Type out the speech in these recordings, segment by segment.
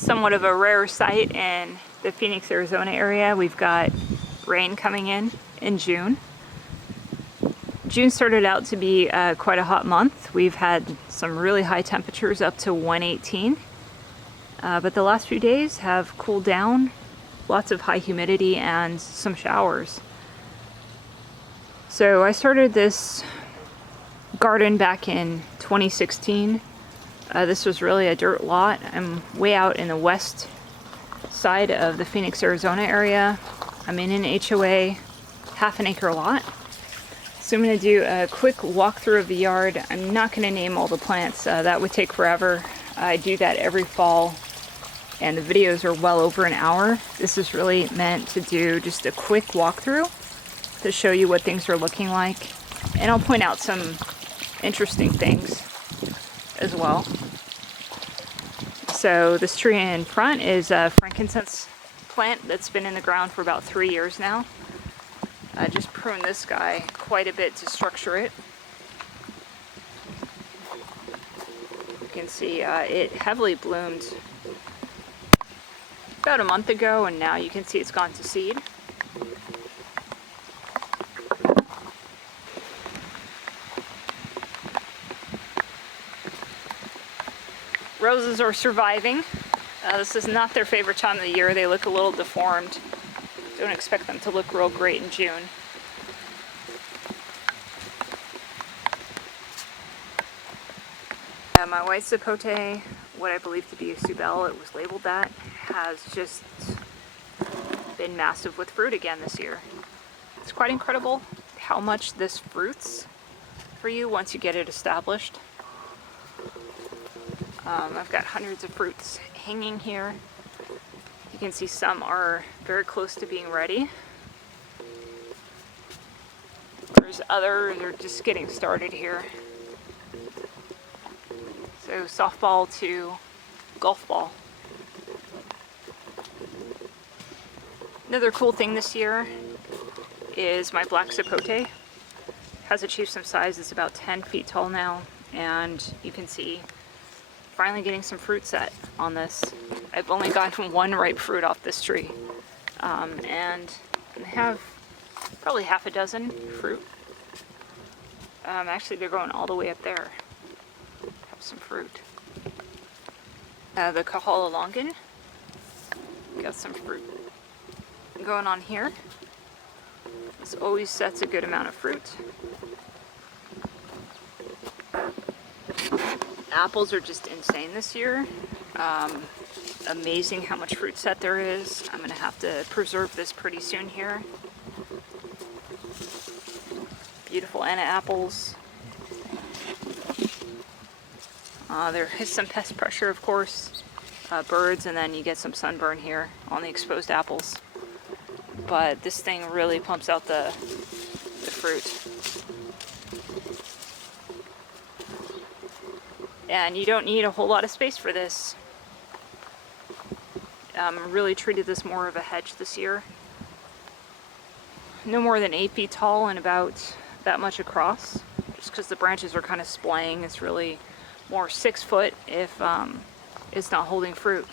somewhat of a rare sight in the Phoenix, Arizona area. We've got rain coming in June. June started out to be quite a hot month. We've had some really high temperatures up to 118, but the last few days have cooled down. Lots of high humidity and some showers. So I started this garden back in 2016. This was really a dirt lot. I'm way out in the west side of the Phoenix, Arizona area. I'm in an HOA, half an acre lot. So I'm going to do a quick walkthrough of the yard. I'm not going to name all the plants. That would take forever. I do that every fall, and the videos are well over an hour. This is really meant to do just a quick walkthrough to show you what things are looking like. And I'll point out some interesting things as well. So this tree in front is a frankincense plant that's been in the ground for about 3 years now. I just pruned this guy quite a bit to structure it. You can see it heavily bloomed about a month ago, and now you can see it's gone to seed. Roses are surviving. This is not their favorite time of the year. They look a little deformed. Don't expect them to look real great in June. My white sapote, what I believe to be a subel, it was labeled that, has just been massive with fruit again this year. It's quite incredible how much this fruits for you once you get it established. I've got hundreds of fruits hanging here. You can see some are very close to being ready. There's others that are just getting started here. So softball to golf ball. Another cool thing this year is my black sapote. Has achieved some size. It's about 10 feet tall now, and you can see finally getting some fruit set on this. I've only gotten one ripe fruit off this tree, and I have probably half a dozen fruit. Actually, they're going all the way up there. Have some fruit. The Kahala longan, got some fruit going on here. This always sets a good amount of fruit. Apples are just insane this year. Amazing how much fruit set there is. I'm going to have to preserve this pretty soon here. Beautiful Anna apples. There is some pest pressure, of course, birds, and then you get some sunburn here on the exposed apples. But this thing really pumps out the fruit. And you don't need a whole lot of space for this. Really treated this more of a hedge this year. No more than 8 feet tall and about that much across. Just because the branches are kind of splaying, it's really more 6 foot if it's not holding fruit.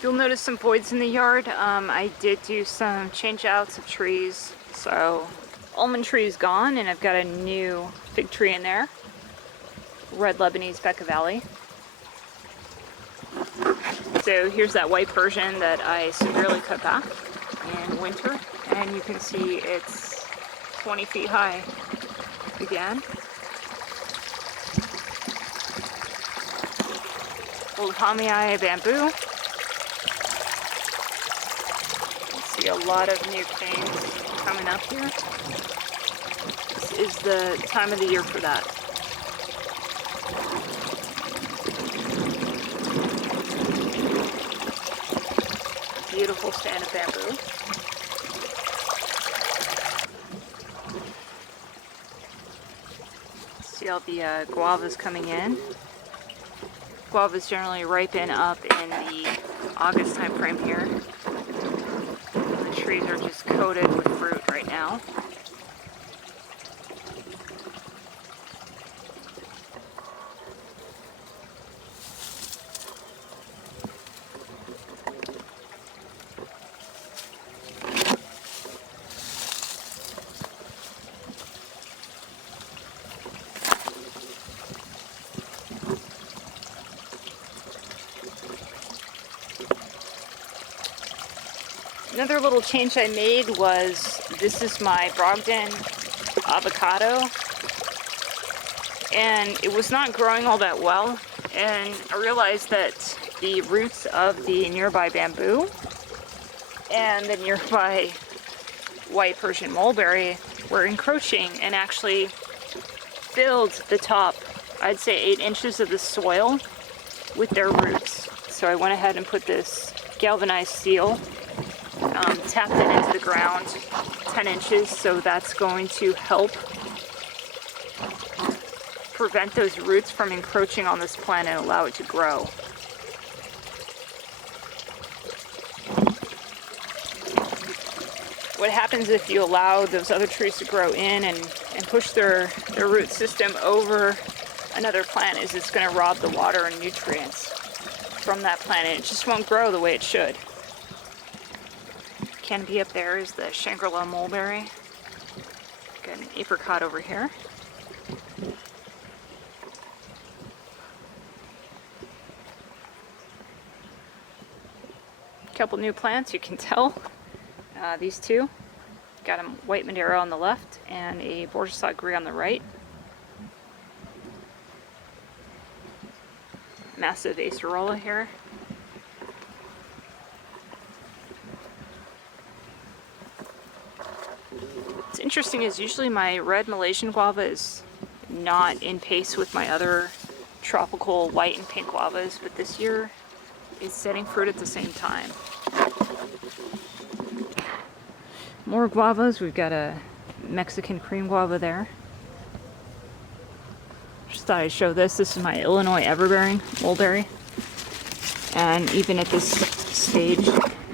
You'll notice some voids in the yard. I did do some change outs of trees. So almond tree is gone, and I've got a new fig tree in there. Red Lebanese Becca Valley. So here's that white Persian that I severely cut back in winter, and you can see it's 20 feet high again. old Hamiai bamboo. You see a lot of new canes coming up here. This is the time of the year for that. Beautiful stand of bamboo. See all the guavas coming in. Guavas generally ripen up in the August time frame here. The trees are just coated with fruit right now. Another little change I made was, this is my Brogden avocado, and it was not growing all that well, and I realized that the roots of the nearby bamboo and the nearby white Persian mulberry were encroaching and actually filled the top, I'd say 8 inches of the soil with their roots. So I went ahead and put this galvanized seal, tapped it into the ground 10 inches, so that's going to help prevent those roots from encroaching on this plant and allow it to grow. What happens if you allow those other trees to grow in and push their root system over another plant is it's going to rob the water and nutrients from that plant, and it just won't grow the way it should. Canopy up there is the Shangri-La mulberry. Got an apricot over here. Couple new plants, you can tell. These two. Got a white Madeira on the left and a Bourgeois gris on the right. Massive acerola here. What's interesting is usually my red Malaysian guava is not in pace with my other tropical white and pink guavas, but this year it's setting fruit at the same time. More guavas. We've got a Mexican cream guava there. Just thought I'd show this. This is my Illinois everbearing mulberry. And even at this stage,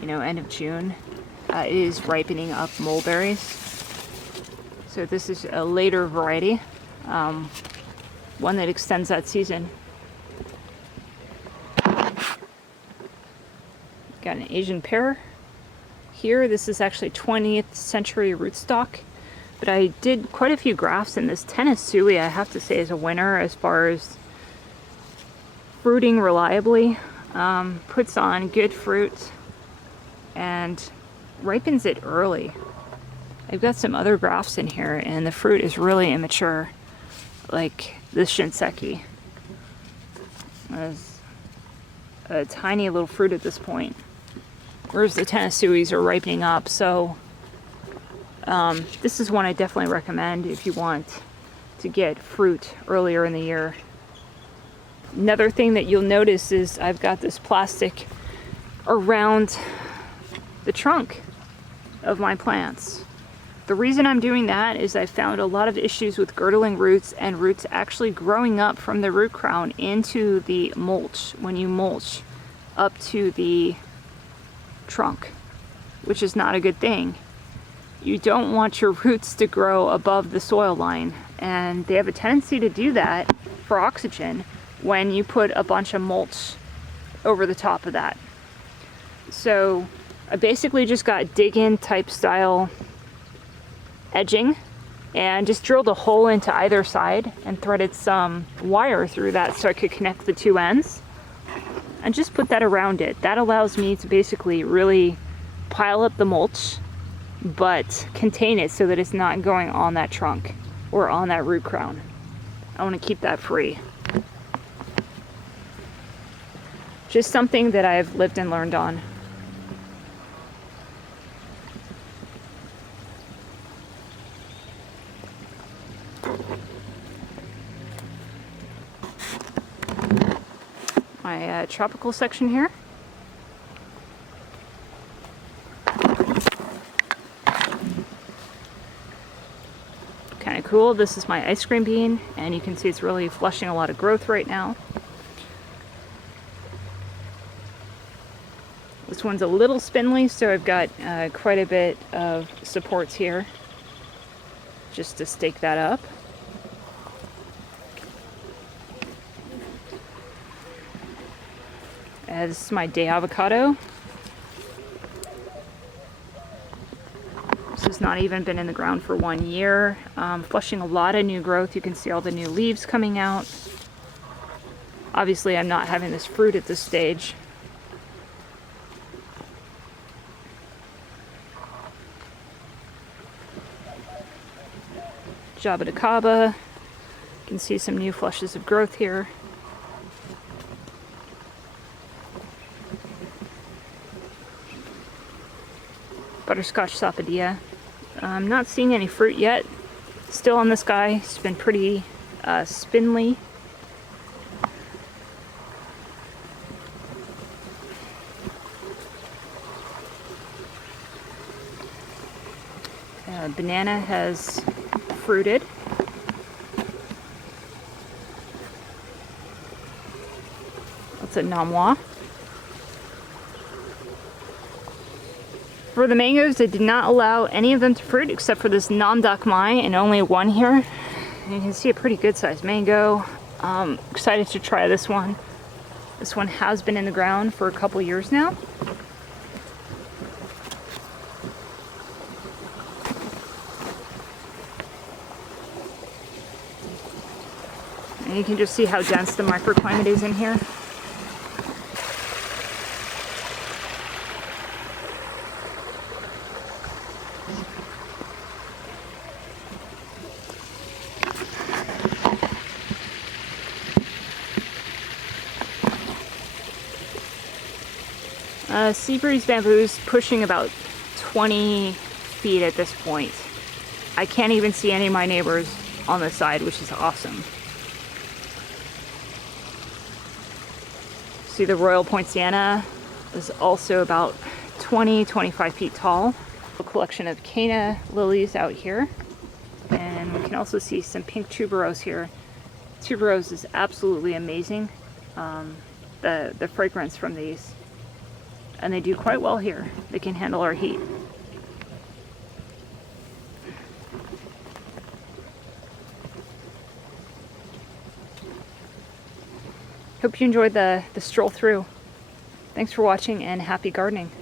you know, end of June, it is ripening up mulberries. So this is a later variety, one that extends that season. Got an Asian pear here. This is actually 20th century rootstock, but I did quite a few grafts, and this Tennessee, I have to say, is a winner as far as fruiting reliably. Puts on good fruit and ripens it early. I've got some other grafts in here, and the fruit is really immature, like this Shinseki. There's a tiny little fruit at this point, whereas the Tennessees are ripening up. So this is one I definitely recommend if you want to get fruit earlier in the year. Another thing that you'll notice is I've got this plastic around the trunk of my plants. The reason I'm doing that is I found a lot of issues with girdling roots and roots actually growing up from the root crown into the mulch when you mulch up to the trunk, which is not a good thing. You don't want your roots to grow above the soil line, and they have a tendency to do that for oxygen when you put a bunch of mulch over the top of that. So I basically just got dig-in type style edging and just drilled a hole into either side and threaded some wire through that so I could connect the two ends and just put that around it. That allows me to basically really pile up the mulch but contain it so that it's not going on that trunk or on that root crown. I want to keep that free. Just something that I've lived and learned on. My tropical section here. Kind of cool. This is my ice cream bean, and you can see it's really flushing a lot of growth right now. This one's a little spindly, so I've got quite a bit of supports here just to stake that up. This is my day avocado. This has not even been in the ground for 1 year. Flushing a lot of new growth. You can see all the new leaves coming out. Obviously, I'm not having this fruit at this stage. Jabba. You can see some new flushes of growth here. Butterscotch sapodilla. I'm not seeing any fruit yet. Still on this guy. It's been pretty spindly. Banana has fruited. That's a Namwa. For the mangoes, I did not allow any of them to fruit except for this Namdak Mai, and only one here. And you can see a pretty good sized mango. Excited to try this one. This one has been in the ground for a couple years now. And you can just see how dense the microclimate is in here. Sea breeze bamboo's pushing about 20 feet at this point. I can't even see any of my neighbors on the side, which is awesome. See, the Royal Poinciana is also about 20-25 feet tall. A collection of Cana lilies out here. And we can also see some pink tuberose here. Tuberose is absolutely amazing. The fragrance from these. And they do quite well here. They can handle our heat. Hope you enjoyed the stroll through. Thanks for watching and happy gardening.